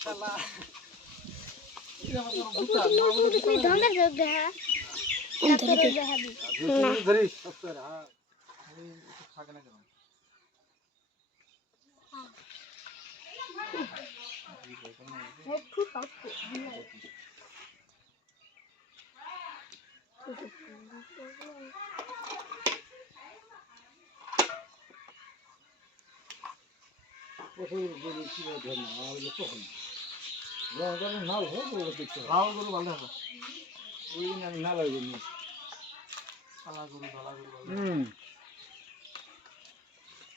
শালা এটা আমার তুই ধন্দা যোগ দেখা দেখাবি তুই ধরিস সত্তর হ্যাঁ থাকে না কেন একটু কাটতে প্রচুর গরু কি ধর না হলে তখন রঙ নাল হোক ওগুলো দেখতে রাউল গরু ভালো হবে ওই দিন আমি নাল হয়ে গেলি কালা গরু ধলা গরু ভালো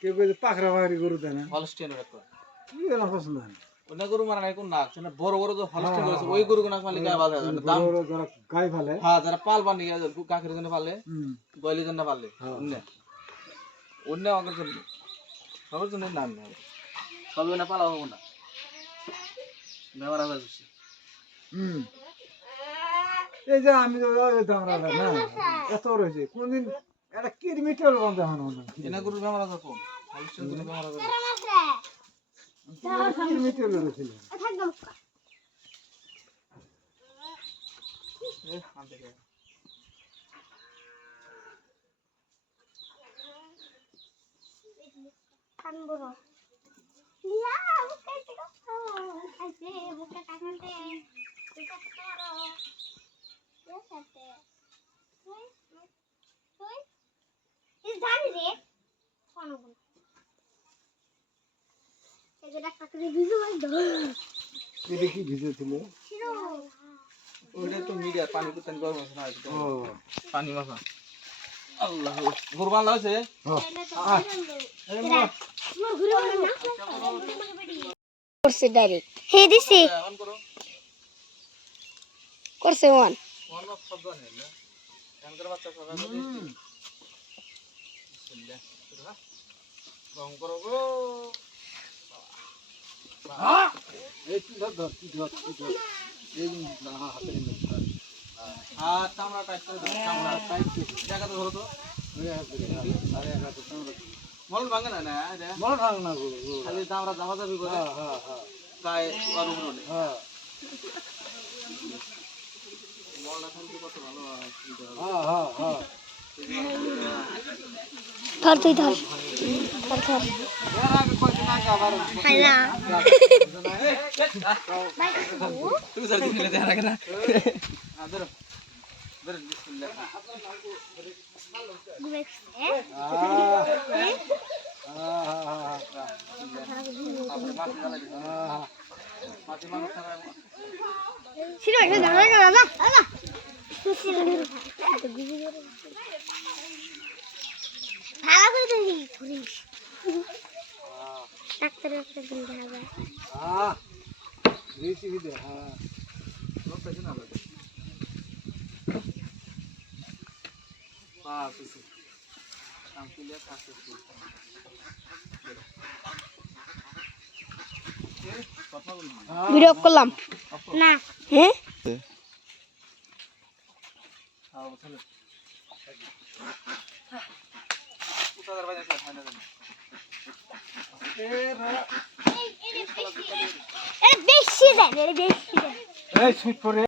কেউ কেউ পাখরা পাখরি গরু দেয় না হলস্টিয়ানের একটা কি আমার পছন্দ হয় না ওনা গরু মারা নাই কোন নাক না বড় বড় যে হলস্টিয়ান রয়েছে ওই গরু নাক মালি গায় ভালো হয় দাম বড় বড় যারা গায়ে ফেলে হ্যাঁ যারা পাল বানি কাকের জন্য পালে হুম গয়লির জন্য পালে হ্যাঁ। অন্য অন্য আগের জন্য সবার জন্য নাম নেই সবই না পালা হবো না ব্যবহার হবে বেশি হুম এই যে আমি তো দামরা না এত রয়েছে কোনদিন একটা কিরমিটার বন্ধ হলো না এনা গরুর ব্যবহার হবে কম হলস্টিয়ান জন্য ব্যবহার হবে কিরমিটার রয়েছিল থাকলাম আনতে গেছে কান বড় ইয়া বুকে টিকা খাইছে বুকে কাকাতে বুকে করো এ সাথে তুই তুই ইস জানি রে কোন কোন এগুলা কাকরে ভিজু বল দাও এটা কি ভিজে ছিল ছিল ওইটা তো মিডিয়া পানি কুতান গরম আছে না ও পানি মাখা আল্লাহ গরু বাংলা আছে মোর ঘুরে বল না করছে ডাইরেক্ট হে দিছি অন করো করছে ওয়ান অন অফ শব্দ নেই না কান করে বাচ্চা সকাল করে বিসমিল্লাহ রং করো গো এই ধর ধর ধর এই না হাতে নিয়ে আর চামড়া টাইট করে দাও চামড়া টাইট জায়গাটা ধরো তো আরে হাতে তোমরা মল ভাঙে না না এটা মন ভাঙ না গো খালি চামড়া জামা যাবি করে হ্যাঁ হ্যাঁ হ্যাঁ গায়ে আর উপরে হ্যাঁ মলটা থাকলে কত ভালো হয় হ্যাঁ হ্যাঁ হ্যাঁ ধর তুই ধর ধর এর আগে কয়দিন আগে আবার হালা তুই জলদি নিলে দেখা লাগে না ধরো ধরো বিসমিল্লাহ ঘুরেছে মাটি মানুষ ছাড়া ছিল এটা দাঁড়া না বাবা বাবা ভালো করে দিবি ঘুরিস ডাক্তারের একটা দিন দেখা যায় হ্যাঁ রেসিপি দে হ্যাঁ লোক পেছনে আলো বাস এসে কাম ক্লিয়ার সাকসেসফুল কথা বলুন ভিডিও করলাম না হ্যাঁ হ্যাঁ চলো কোথায় বাইরে আছে ফাইনাল এ বেশি দেন এ বেশি দেন এই সুইট করে